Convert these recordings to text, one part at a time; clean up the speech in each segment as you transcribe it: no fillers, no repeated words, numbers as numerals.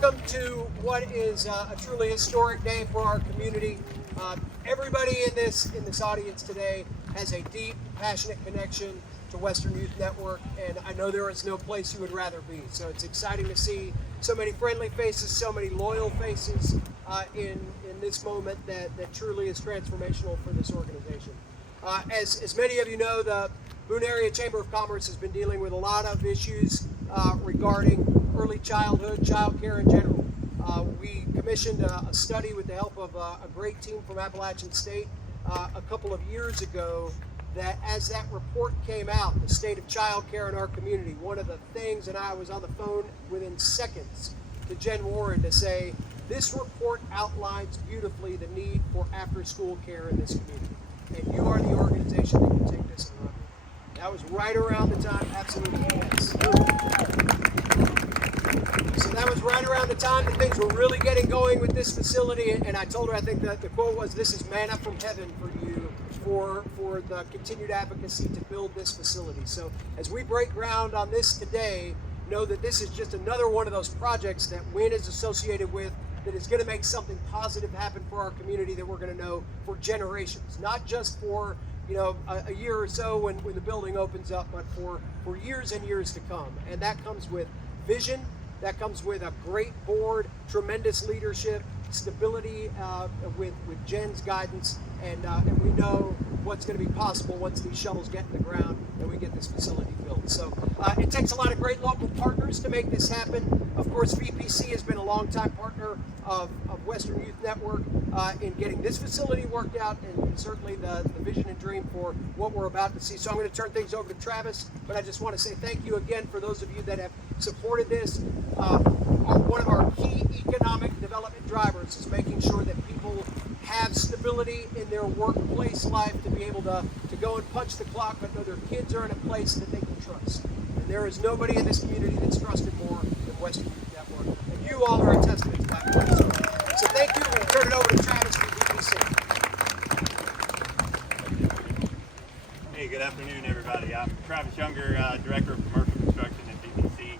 welcome to what is a truly historic day for our community. Everybody in this audience today has a deep, passionate connection to Western Youth Network, and I know there is no place you would rather be. So it's exciting to see so many friendly faces, so many loyal faces in this moment that truly is transformational for this organization. As many of you know, the Boone Area Chamber of Commerce has been dealing with a lot of issues regarding early childhood, child care in general. We commissioned a study with the help of a great team from Appalachian State a couple of years ago that as that report came out, the state of child care in our community, one of the things, and I was on the phone within seconds to Jen Warren to say, this report outlines beautifully the need for after-school care in this community. And you are the organization that can take this and run it. That was right around the time, absolutely, yes. So that was right around the time that things were really getting going with this facility, and I told her, I think that the quote was, this is manna from heaven for you for the continued advocacy to build this facility. So as we break ground on this today, know that this is just another one of those projects that WYN is associated with that is going to make something positive happen for our community that we're going to know for generations, not just for a year or so when the building opens up, but for years and years to come. And that comes with vision, that comes with a great board, tremendous leadership, stability with Jen's guidance, and we know what's going to be possible once these shuttles get in the ground and we get this facility built. So it takes a lot of great local partners to make this happen. Of course, VPC has been a longtime partner of Western Youth Network in getting this facility worked out, and certainly the vision and dream for what we're about to see. So I'm going to turn things over to Travis, but I just want to say thank you again for those of you that have supported this. One of our key economic development drivers is making sure that people have stability in their workplace life to be able to go and punch the clock, but know their kids are in a place that they can trust. And there is nobody in this community that's trusted more than Western Youth Network. And you all are a testament to that point. So thank you. We're going to turn it over to Travis from VPC. Hey, good afternoon, everybody. I'm Travis Younger, Director of Commercial Construction at VPC.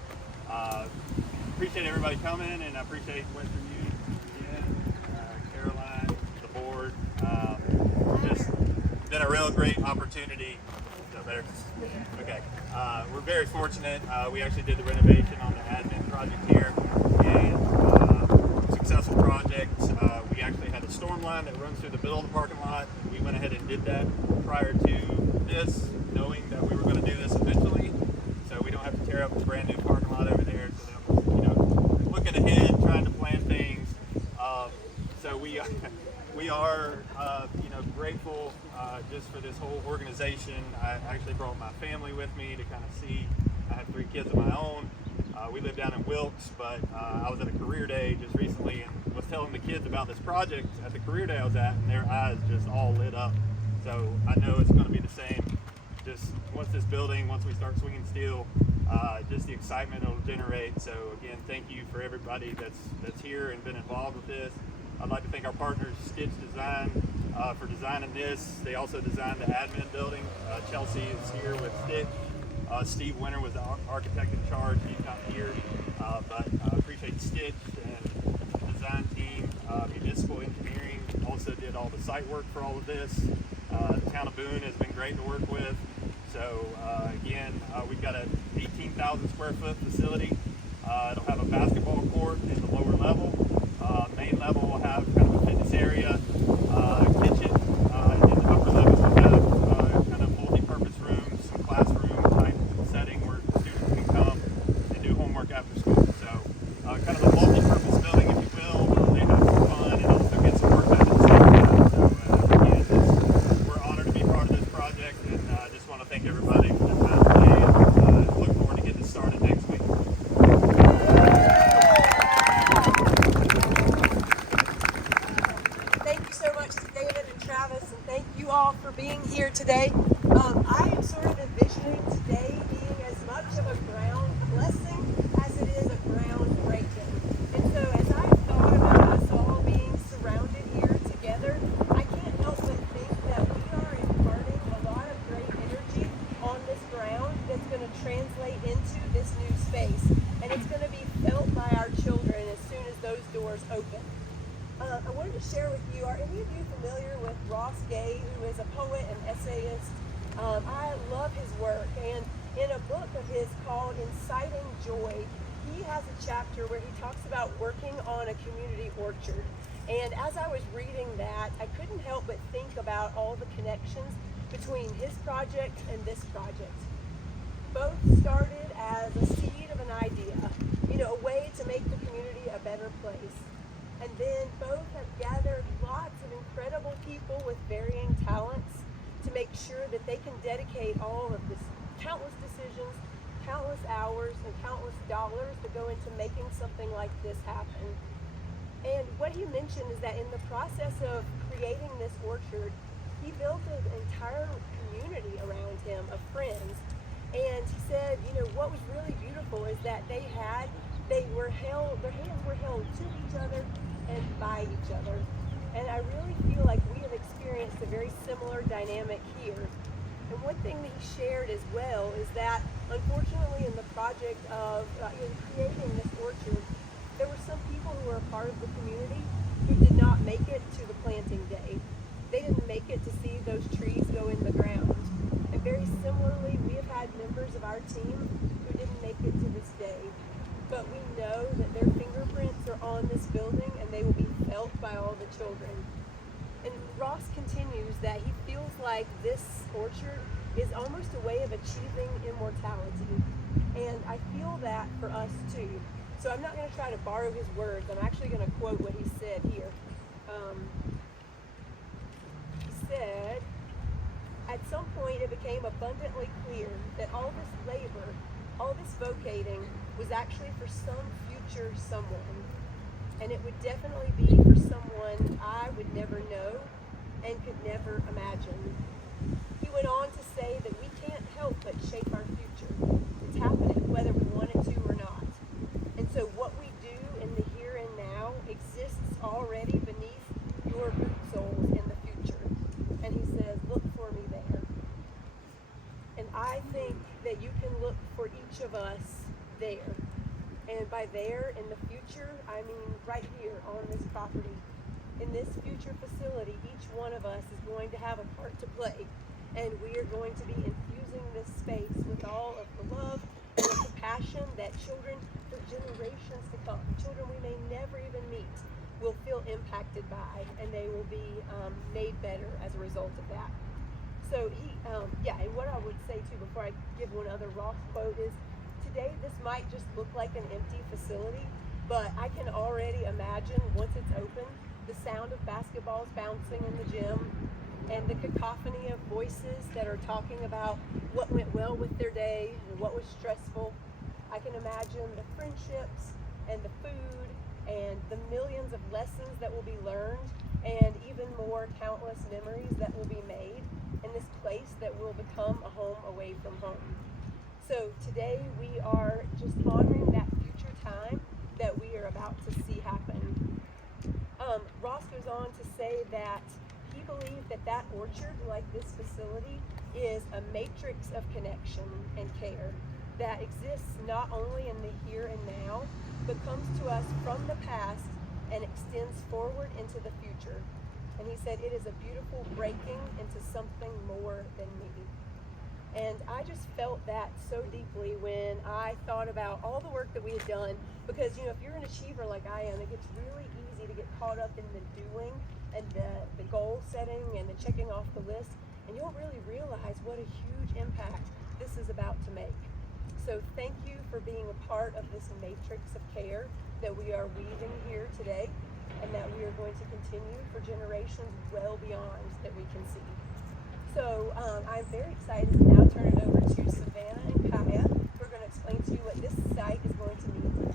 Appreciate everybody coming, and I appreciate Western Youth, Caroline, the board. Just been a real great opportunity. Is that better? Okay. We're very fortunate. We actually did the renovation on the admin project here, and successful project. We actually had a storm line that runs through the middle of the parking lot. We went ahead and did that prior to this, knowing that we were going to do this eventually, so we don't have to tear up the brand new parking lot over there. So that was, looking ahead, trying to plan things. So we are grateful just for this whole organization. I actually brought my family with me to kind of see. I have 3 kids of my own. We live down in Wilkes, but I was at a career day just recently and was telling the kids about this project at the career day I was at, and their eyes just all lit up. So I know it's going to be the same. Just once we start swinging steel, just the excitement it'll generate. So again, thank you for everybody that's here and been involved with this. I'd like to thank our partners, Stitch Design, for designing this. They also designed the admin building. Chelsea is here with Stitch. Steve Winter was the architect in charge. He's not here, but I appreciate Stitch and the design team. Municipal Engineering also did all the site work for all of this. The town of Boone has been great to work with. So again, we've got an 18,000 square foot facility. It'll have a basketball court in the lower level. Main level will have kind of a fitness area, kitchen. In the upper levels will have kind of multi-purpose rooms, some classroom type setting where students can come and do homework after school. So kind of a multi-purpose building, if you will, where they have some fun and also get some work done at the same time. So again, we're honored to be part of this project, and I just want to thank everybody for their time today, and look forward to getting this started next week. For being here today. I am sort of envisioning today being as much of a ground blessing as it is a ground breaking. And so as I thought about us all being surrounded here together, I can't help but think that we are imparting a lot of great energy on this ground that's going to translate into this new space. And it's going to be felt by our children as open. I wanted to share with you, are any of you familiar with Ross Gay, who is a poet and essayist? I love his work, and in a book of his called Inciting Joy, he has a chapter where he talks about working on a community orchard. And as I was reading that, I couldn't help but think about all the connections between his project and this project. Both started as a seed of an idea, a way to make the community a better place. And then both have gathered lots of incredible people with varying talents to make sure that they can dedicate all of this countless decisions, countless hours, and countless dollars that go into making something like this happen. And what he mentioned is that in the process of creating this orchard, he built an entire community around him of friends. And he said, what was really beautiful is that their hands were held to each other and by each other. And I really feel like we have experienced a very similar dynamic here. And one thing that he shared as well is that, unfortunately, in the project of creating this orchard, there were some people who were a part of the community who did not make it to the planting day. They didn't make it to see those trees go in the ground. And very similarly, we have had members of our team who didn't make it to this day. But we know that their fingerprints are on this building and they will be felt by all the children. And Ross continues that he feels like this orchard is almost a way of achieving immortality. And I feel that for us too. So I'm not going to try to borrow his words. I'm actually going to quote what he said here. He said, at some point it became abundantly clear that all this labor, all this vocating, was actually for some future someone. And it would definitely be for someone I would never know and could never imagine. He went on to say that we can't help but shape our future. It's happening whether we want it to or not. And so what we do in the here and now exists already beneath your root souls in the future. And he says, look for me there. And I think that you can look for each of us there. And by there, in the future, I mean right here on this property. In this future facility, each one of us is going to have a part to play. And we are going to be infusing this space with all of the love and the compassion that children for generations to come, children we may never even meet, will feel impacted by, and they will be made better as a result of that. So and what I would say too before I give one other Ross quote is, today this might just look like an empty facility, but I can already imagine once it's open, the sound of basketballs bouncing in the gym and the cacophony of voices that are talking about what went well with their day and what was stressful. I can imagine the friendships and the food and the millions of lessons that will be learned and even more countless memories that will be made in this place that will become a home away from home. So today we are just honoring that future time that we are about to see happen. Ross goes on to say that he believed that orchard, like this facility, is a matrix of connection and care that exists not only in the here and now, but comes to us from the past and extends forward into the future. And he said it is a beautiful breaking into something more than me. And I just felt that so deeply when I thought about all the work that we had done, because if you're an achiever like I am, it gets really easy to get caught up in the doing and the goal setting and the checking off the list, and you don't really realize what a huge impact this is about to make. So thank you for being a part of this matrix of care that we are weaving here today, and that we are going to continue for generations well beyond that we can see. So I'm very excited to now turn it over to Savannah and Kijah, who are going to explain to you what this site is going to mean.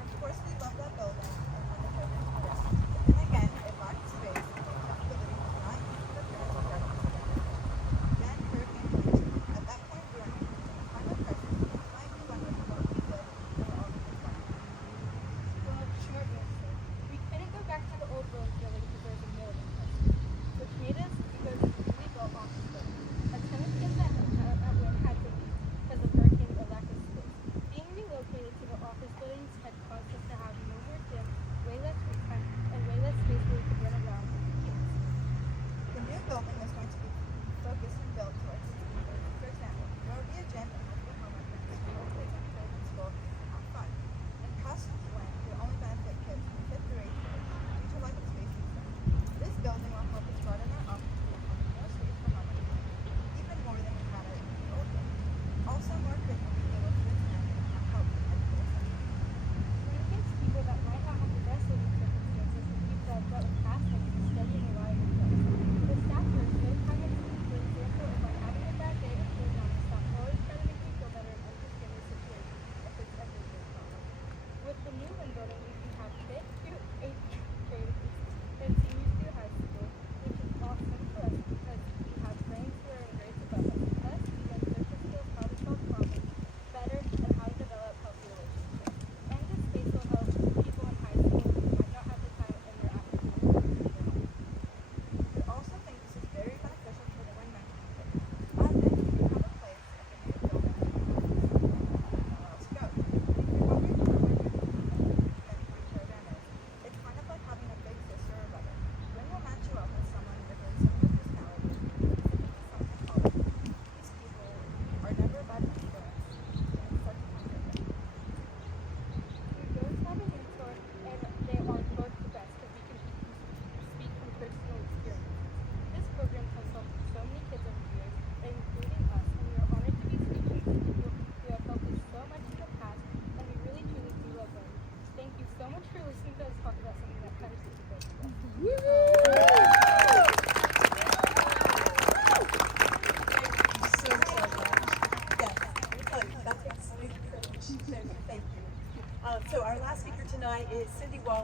Of course, we love that building.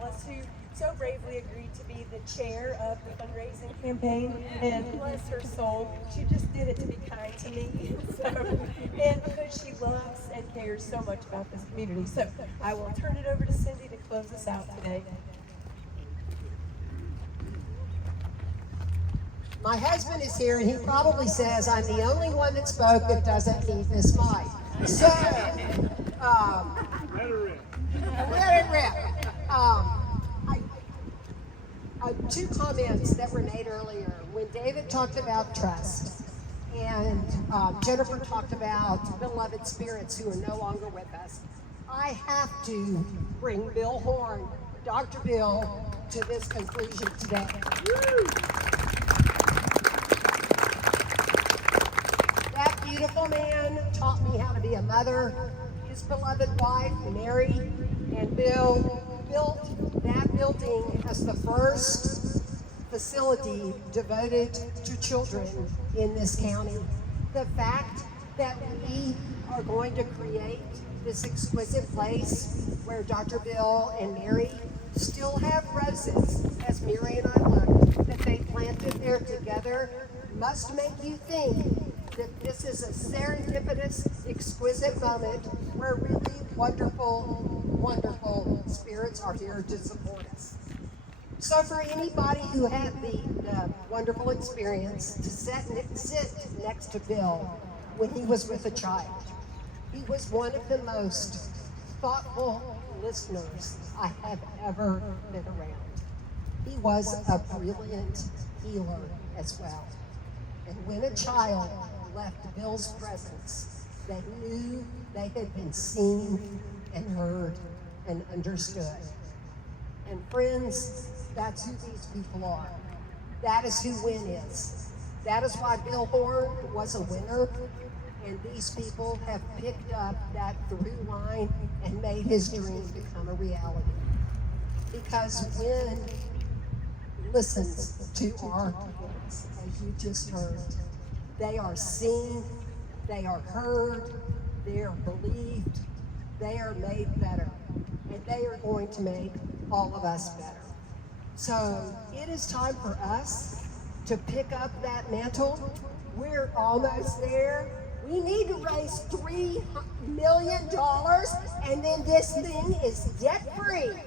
Wallace, who so bravely agreed to be the chair of the fundraising campaign. And bless her soul, she just did it to be kind to me. So, and because she loves and cares so much about this community. So I will turn it over to Cindy to close us out today. My husband is here, and he probably says I'm the only one that spoke that doesn't need this mic. So, let it rip. Two comments that were made earlier. When David talked about trust, and Jennifer talked about beloved spirits who are no longer with us, I have to bring Bill Horn, Dr. Bill, to this conclusion today. That beautiful man taught me how to be a mother. His beloved wife, Mary, and Bill built that building as the first facility devoted to children in this county. The fact that we are going to create this exquisite place where Dr. Bill and Mary still have roses, as Mary and I looked, that they planted there together, must make you think that this is a serendipitous, exquisite moment where really wonderful, wonderful spirits are here to support us. So for anybody who had the wonderful experience to sit next to Bill when he was with a child, he was one of the most thoughtful listeners I have ever been around. He was a brilliant healer as well. And when a child left Bill's presence, they knew they had been seen and heard and understood. And friends, that's who these people are. That is who WYN is. That is why Bill Horn was a winner, and these people have picked up that through line and made his dream become a reality. Because WYN listens to our voice, as you just heard. They are seen, they are heard, they are believed, they are made better, and they are going to make all of us better. So it is time for us to pick up that mantle. We're almost there. We need to raise $3 million, and then this thing is debt-free.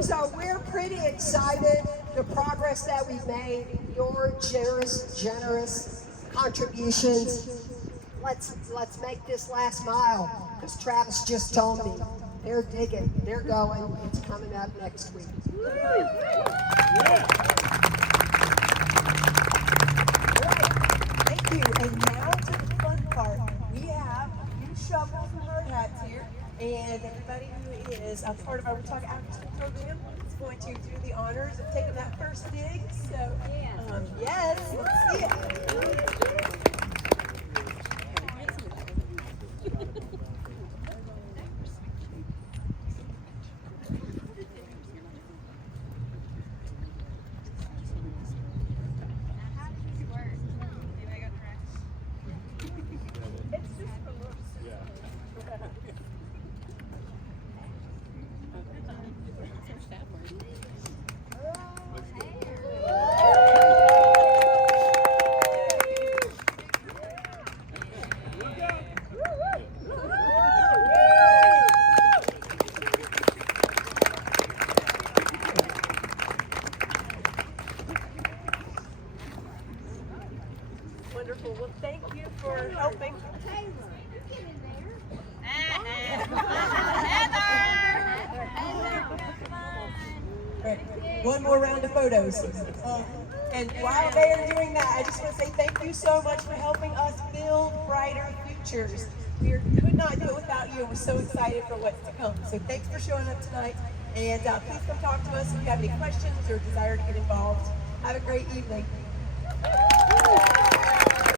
So we're pretty excited, the progress that we've made, your generous contributions. Let's make this last mile, because Travis just told me they're digging, they're going, it's coming up next week. Yeah. Thank you. And now to the fun part. We have a few shovels and hard hats here, and everybody who is a part of our Talk After School program is going to do the honors of taking that first dig. So, yes, let's see it. Wonderful. Well, thank you for helping. Right. One more round of photos. And while they are doing that, I just want to say thank you so much for helping us build brighter futures. We could not do it without you. We're so excited for what's to come. So thanks for showing up tonight. And please come talk to us if you have any questions or desire to get involved. Have a great evening.